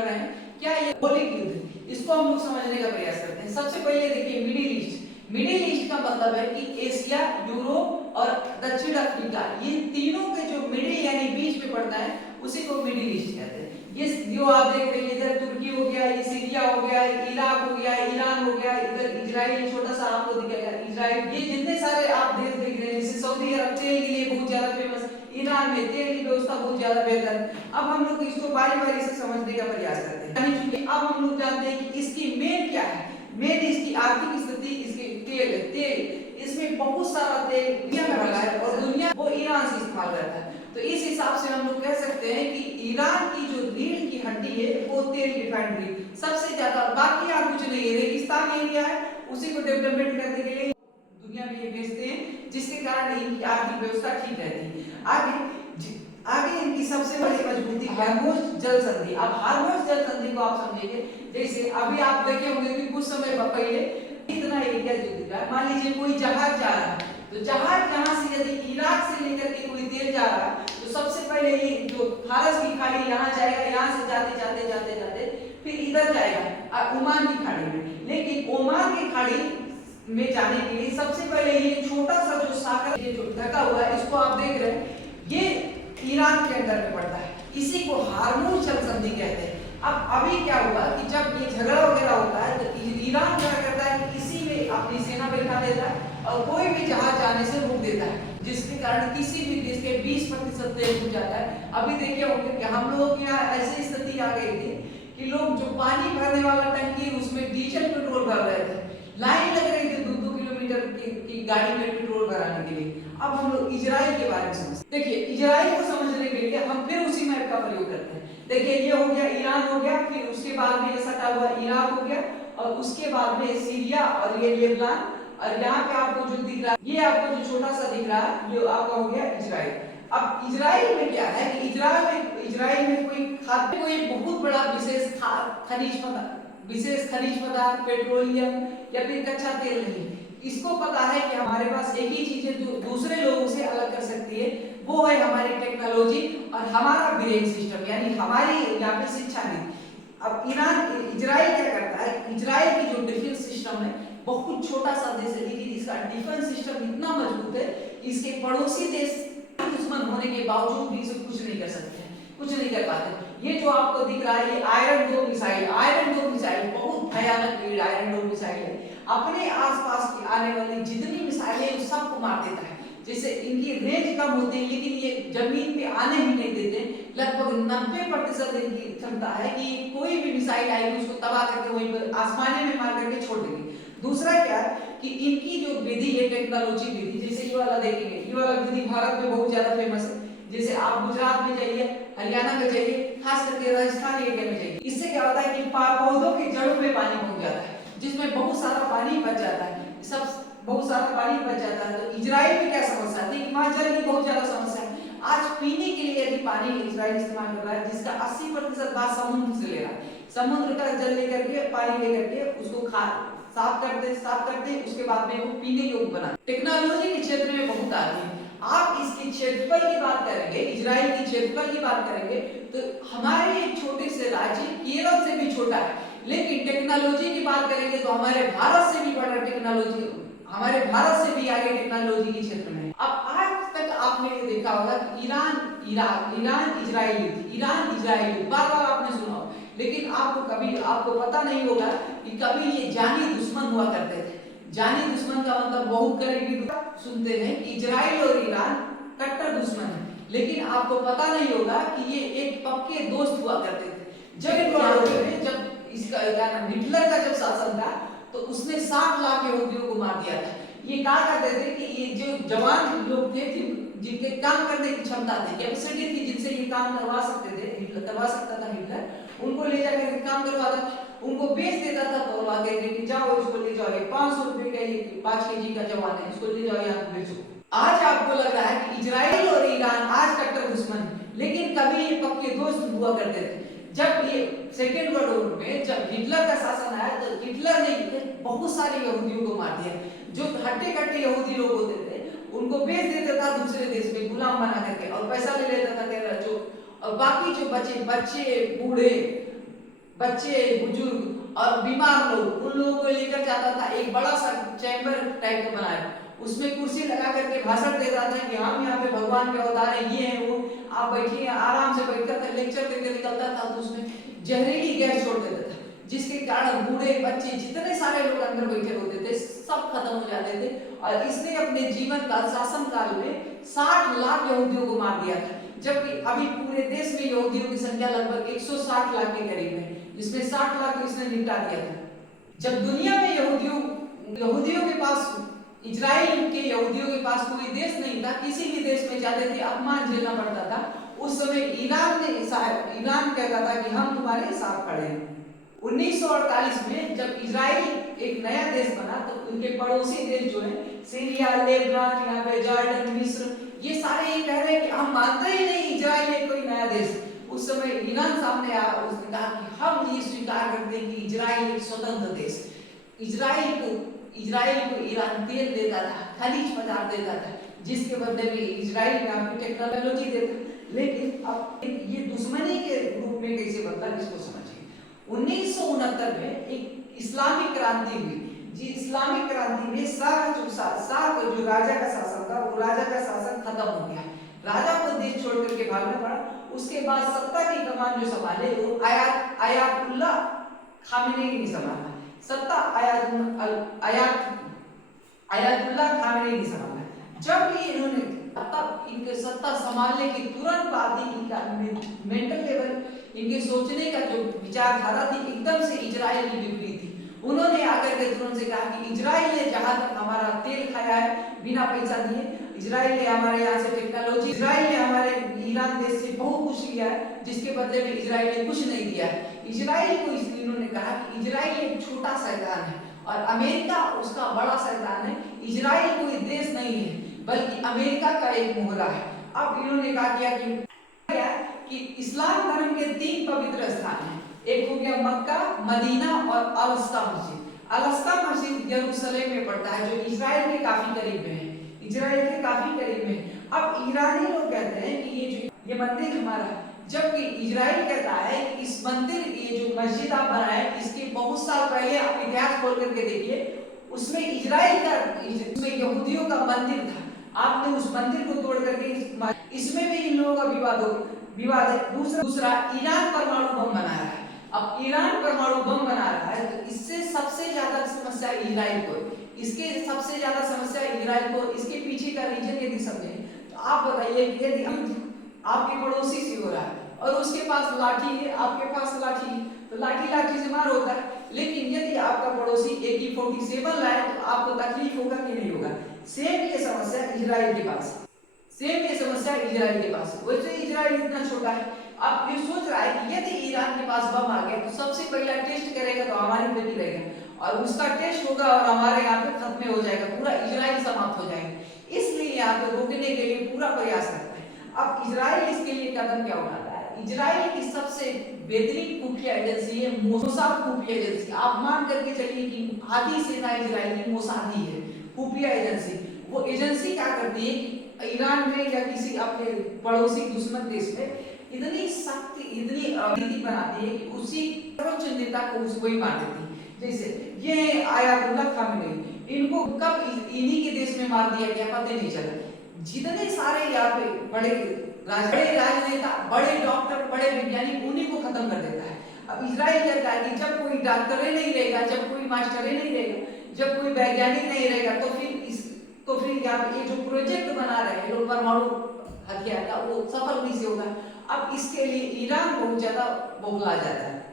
लड़ रहे हैं, क्या ये भौगोलिक युद्ध, इसको हम लोग समझने का प्रयास करते हैं। सबसे पहले देखिए मिडिल ईस्ट। मिडिल ईस्ट का मतलब है कि एशिया, यूरोप और दक्षिण अफ्रीका, ये तीनों के जो मिडिल यानी बीच में पड़ता है उसी को मिडिल ईस्ट कहते हैं। ये जो आप देख रहे हैं इधर तुर्की हो गया, ये सीरिया हो गया, इराक हो गया, ईरान हो गया, इधर इजराइल छोटा सा आपको दिखेगा इजराइल, ये जितने सारे आप देश देख रहे हैं, जैसे सऊदी अरब तेल के लिए बहुत ज्यादा फेमस, ईरान में तेल की व्यवस्था बहुत ज्यादा बेहतर है। अब हम लोग इसको बारी बारी से समझने का प्रयास करते हैं। चूंकि अब हम लोग जानते हैं कि इसकी मेन क्या है, मेन इसकी आर्थिक स्थिति, इसके तेल है, तेल इसमें बहुत सारा तेल दुनिया में बना है और दुनिया वो ईरान से इस्तेमाल करता है। तो इस हिसाब से हम लोग कह सकते हैं कि ईरान की जो रीढ़ की हड्डी है वो तेल रिफाइनरी सबसे ज्यादा, बाकी यहाँ कुछ नहीं है, रेगिस्तान एरिया है, उसी को डेवलपमेंट करने के लिए दुनिया में ये भेजते हैं, जिसके कारण इनकी आर्थिक व्यवस्था ठीक रहती है। आगे इनकी सबसे बड़ी मजबूती हार्मोज जल संधि। अब हार्मोज जल संधि को आप समझेंगे, जैसे अभी आप देखे होंगे कि कुछ समय पहले इतना एरिया जो दिख रहा है, मान लीजिए कोई जहाज जा रहा है, तो जहाज यहाँ से यदि इराक से लेकर के कोई तेल जा रहा है तो सबसे पहले ये जो फारस की खाड़ी यहाँ जाएगा, यहाँ से जाते जाते जाते जाते फिर इधर जाएगा ओमान की खाड़ी में। लेकिन ओमान की खाड़ी में जाने के लिए सबसे पहले ये छोटा सा जो सागर ये जो ढका हुआ है, इसको आप देख रहे हैं, ये ईरान के अंदर में पड़ता है, इसी को हार्मोज जल संधि कहते हैं। अब अभी क्या हुआ कि जब ये झगड़ा वगैरह होता है तो ईरान क्या करता है कि इसी में अपनी सेना बैठा देता है और कोई भी जहाज जाने से रोक देता है, जिसके कारण किसी भी देश के 20% तेल डूब जाता है। अभी देखे होंगे कि हम लोगों के यहाँ ऐसी स्थिति आ गई थी कि लोग जो पानी भरने वाला टंकी उसमें डीजल पेट्रोल भर रहे थे, लाइन लग रही थी 2-2 किलोमीटर की गाड़ी में पेट्रोल भराने के लिए। अब हम लोग इजराइल के बारे में समझते हैं। देखिए इजराइल को समझने के लिए हम फिर उसी मैप का प्रयोग करते हैं। देखिए ये हो गया ईरान हो गया, फिर उसके बाद में ये सटा हुआ इराक हो गया और उसके बाद में सीरिया और ये लेबनान, और यहाँ पे आपको जो दिख रहा है, ये आपको जो छोटा सा दिख रहा है, ये आपका हो गया इजराइल। अब इजराइल में क्या है कि इजराइल में कोई बहुत बड़ा विशेष खनिज पदार्थ पेट्रोलियम या फिर कच्चा तेल नहीं। इसको पता है कि हमारे पास एक ही चीज है जो दूसरे लोगों से अलग कर सकती है, वो है हमारी टेक्नोलॉजी और हमारा ब्रेन सिस्टम, यानी हमारी यहाँ पे शिक्षा नीति। अब इजराइल क्या करता है, इजराइल की जो डिफेंस सिस्टम है, बहुत छोटा सा देश है लेकिन इसका डिफेंस सिस्टम इतना मजबूत है, इसके पड़ोसी देश दुश्मन होने के बावजूद भी इसे कुछ नहीं कर सकते, कुछ नहीं कर पाते। ये जो आपको दिख रहा है ये आयरन डोम मिसाइल बहुत भयानक आयरन डोम मिसाइल है, अपने आसपास की आने वाली जितनी मिसाइलें उन सबको मार देता है। जैसे इनकी रेंज कम होती है लेकिन ये जमीन पे आने ही नहीं देते, लगभग 90% इनकी क्षमता है कि कोई भी मिसाइल आएगी उसको तबाह करके वहीं आसमाने में मार करके छोड़ देंगे। दूसरा क्या है कि इनकी जो विधि है, टेक्नोलॉजी विधि, जैसे ये वाला देखेंगे, ये वाला विधि भारत में बहुत ज्यादा फेमस है। जैसे आप गुजरात में जाइए, हरियाणा में जाइए, खास करके राजस्थान एरिया में जाइए, इससे क्या होता है कि पौधों की जड़ों में पानी पहुंच जाता है, जिसमें बहुत सारा पानी बच जाता है, बहुत सारा पानी बच जाता है। तो इजराइल में क्या समस्या थी कि वहां जल की बहुत ज्यादा समस्या है। आज पीने के लिए यदि पानी इजराइल इस्तेमाल कर रहा है, जिसका 80% बात समुद्र से ले रहा है, समुद्र का जल लेकर के, पानी लेकर के उसको साफ करते उसके बाद में वो पीने योग्य बना। टेक्नोलॉजी के क्षेत्र में बहुत आगे है। आप इसके क्षेत्रफल की बात करेंगे, इजराइल की क्षेत्रफल की बात करेंगे तो हमारे एक छोटे से राज्य केरल से भी छोटा है, लेकिन टेक्नोलॉजी की बात करेंगे तो हमारे भारत से भी बड़ा टेक्नोलॉजी, हमारे भारत से भी आगे टेक्नोलॉजी के क्षेत्र में। अब आज तक आपने ये देखा होगा कि ईरान इजराइल बार बार आपने सुना, लेकिन आपको पता नहीं होगा कि कभी ये जानी दुश्मन हुआ करते थे। जानी दुश्मन का मतलब बहुत करीबी सुनते हैं कि इजराइल और ईरान कट्टर दुश्मन है, लेकिन आपको पता नहीं होगा कि ये एक पक्के दोस्त हुआ करते थे। जब इसका क्या नाम, हिटलर का जब शासन था तो उसने 60 लाख यहूदियों को मार दिया था। ये कहा करते थे कि ये जो जवान लोग थे जिनके काम करने की क्षमता थी, कैपेसिटी थी, जिनसे ये काम करवा सकता था हिटलर, उनको ले जाकर काम करवाता, उनको बेच देता था तो आगे कि जाओ इसको ले जाओ, 500 रुपए का ये 5 केजी का जवान है, इसको ले जाओ यहाँ बेचो। आज आपको लग रहा है कि इजराइल और ईरान आज कट्टर दुश्मन है, लेकिन कभी ये पक्के दोस्त हुआ करते थे। जब ये सेकेंड वर्ल्ड वॉर में जब हिटलर का शासन आया तो हिटलर ने बहुत सारे यहूदियों को मार दिया। जो हट्टे कट्टे यहूदी लोग होते थे उनको बेच देता था दूसरे देश में गुलाम बना करके और पैसा ले लेता था तेरा जो, और बाकी जो बच्चे बूढ़े बच्चे, बुजुर्ग और बीमार लोग, उन लोगों को लेकर जाता था। एक बड़ा सा चैम्बर टाइप का बनाया, उसमें कुर्सी लगा करके भाषण देता था कि हम यहाँ पे भगवान के अवतार हैं, ये हैं वो, आप बैठिए, आराम से बैठकर लेक्चर देकर निकलता था। तो उसमें जहरीली गैस छोड़ देता था, जिसके कारण बूढ़े, बच्चे, जितने सारे लोग अंदर बैठे होते थे सब खत्म हो जाते थे। और इसने अपने जीवन काल, शासन काल में 60 लाख यहूदियों को मार दिया था, जबकि अभी पूरे देश में यहूदियों की संख्या लगभग 160 लाख के करीब है, जिसमें 60 लाख को इसने निपटा दिया था। जब दुनिया में यहूदियों के पास, इजराइल के यहूदियों के पास कोई देश नहीं था, किसी भी देश में जाते थे अपमान झेलना पड़ता था, उस समय ईरान कहता था कि हम तुम्हारे साथ खड़े हैं। 1948 में जब इजराइल एक नया देश बना तो उनके पड़ोसी देश जो है, सीरिया, लेबनान, यहाँ पे जॉर्डन, मिस्र, ये सारे ये कह रहे हैं कि हम मानते ही नहीं इजराइल है कोई नया देश। उस समय ईरान सामने आया, उसने कहा कि हम ये स्वीकार करते हैं कि इजराइल एक स्वतंत्र देश। इजराइल को ईरान तेल देता था, खनिज पदार्थ देता था, जिसके बदले में इजराइल में आपकी टेक्नोलॉजी देता। लेकिन अब ये दुश्मनी के रूप में कैसे बदला, इसको समझिए। 1969 में एक इस्लामिक क्रांति हुई, जी इस्लामिक क्रांति में शाह जो राजा का शासन था, वो राजा का शासन खत्म हो गया, राजा को देश छोड़ करके भागना पड़ा। उसके बाद सत्ता की कमान जो संभाले वो आयातुल्लाह खामेनी ने संभाला। सत्ता आयातुल्लाह खामेनी ने संभाला। जब भी इन्होंने तब इनके सत्ता संभालने के तुरंत बाद ही इनका मेंटल लेवल, इनके सोचने का जो विचारधारा थी एकदम से इजराइल की विपरीत थी। उन्होंने आकर के तुरंत से कहा कि इजराइल ने जहां तक हमारा तेल खाया है बिना पैसा दिए, इजराइल ने हमारे यहाँ से टेक्नोलॉजी, इजराइल ने हमारे ईरान देश से बहुत कुछ लिया है, जिसके बदले में इजराइल ने कुछ नहीं दिया है। इजराइल को इसलिए इन्होंने कहा कि इजराइल एक छोटा शैतान है और अमेरिका उसका बड़ा शैतान है। इजराइल कोई देश नहीं है बल्कि अमेरिका का एक मोहरा है। अब इन्होंने कहा किया कि इस्लाम धर्म के 3 पवित्र स्थान हैं, एक हो गया मक्का, मदीना और अल-अक़सा मस्जिद। अल-अक़सा मस्जिद यरूशलेम में पड़ता है, जो इजराइल के काफी करीब में है, इजराइल के काफी करीब में है। अब ईरानी लोग कहते हैं कि ये मंदिर हमारा है, जबकि इजराइल कहता है कि इस मंदिर, ये जो मस्जिद आप बनाए, इसके बहुत साल पहले आप इतिहास खोल करके देखिए, उसमें इजराइल का, इसमें यहूदियों का मंदिर था, आपने उस मंदिर को तोड़ करके इसमें भी इन लोगों का विवाद है। दूसरा ईरान परमाणु बम बना रहा है। अब ईरान परमाणु बम बना रहा है तो इससे सबसे ज्यादा समस्या इजराइल को, इसके सबसे ज्यादा समस्या इजराइल को, इसके पीछे का रीजन यदि समझे तो आप बताइए, यदि आपके पड़ोसी से हो रहा है और उसके पास लाठी है, आपके पास लाठी है, तो लाठी से मार होता है। लेकिन यदि आपका पड़ोसी AK-47 लाए तो आपको तकलीफ होगा कि नहीं होगा। सेम ये समस्या इजराइल के पास, वैसे इजराइल इतना छोटा है। अब ये सोच रहा है कि यदि ईरान के पास बम आ गया तो सबसे पहला टेस्ट करेगा तो हमारे पे ही रहेगा, और उसका टेस्ट होगा और हमारे यहाँ पे खत्म हो जाएगा, पूरा इजराइल समाप्त हो जाएगा। इसलिए यहाँ पे रोकने के लिए पूरा प्रयास करता है। अब इजराइल इसके लिए कदम क्या उठाता है? इजराइल की सबसे बेहतरीन खुफिया एजेंसी है मोसाद खुफिया एजेंसी। आप मान करके चलिए कि आधी सेना इजराइल की मोसाद ही है, खुफिया एजेंसी। वो एजेंसी क्या करती है कि ईरान में या किसी अपने पड़ोसी दुश्मन देश में इतनी सख्त, इतनी नीति बनाती है कि उसी सर्वोच्च नेता को उसको ही मार देती है। जैसे ये आयातुल्लाह खामेनी, इनको कब इन्हीं के देश में मार दिया गया पता नहीं चला। जितने सारे यहाँ पे बड़े राजनेता, बड़े डॉक्टर, बड़े वैज्ञानिक, उन्हीं को खत्म कर देता है। अब इजराइल कहता है कि जब कोई डॉक्टर ही नहीं रहेगा, जब कोई मास्टर ही नहीं रहेगा, जब कोई वैज्ञानिक नहीं रहेगा, तो फिर यहाँ पे ये जो प्रोजेक्ट बना रहे हैं लोग परमाणु हथियार का, वो सफल नहीं से होगा। अब इसके लिए ईरान बहुत ज्यादा बौखला जाता है।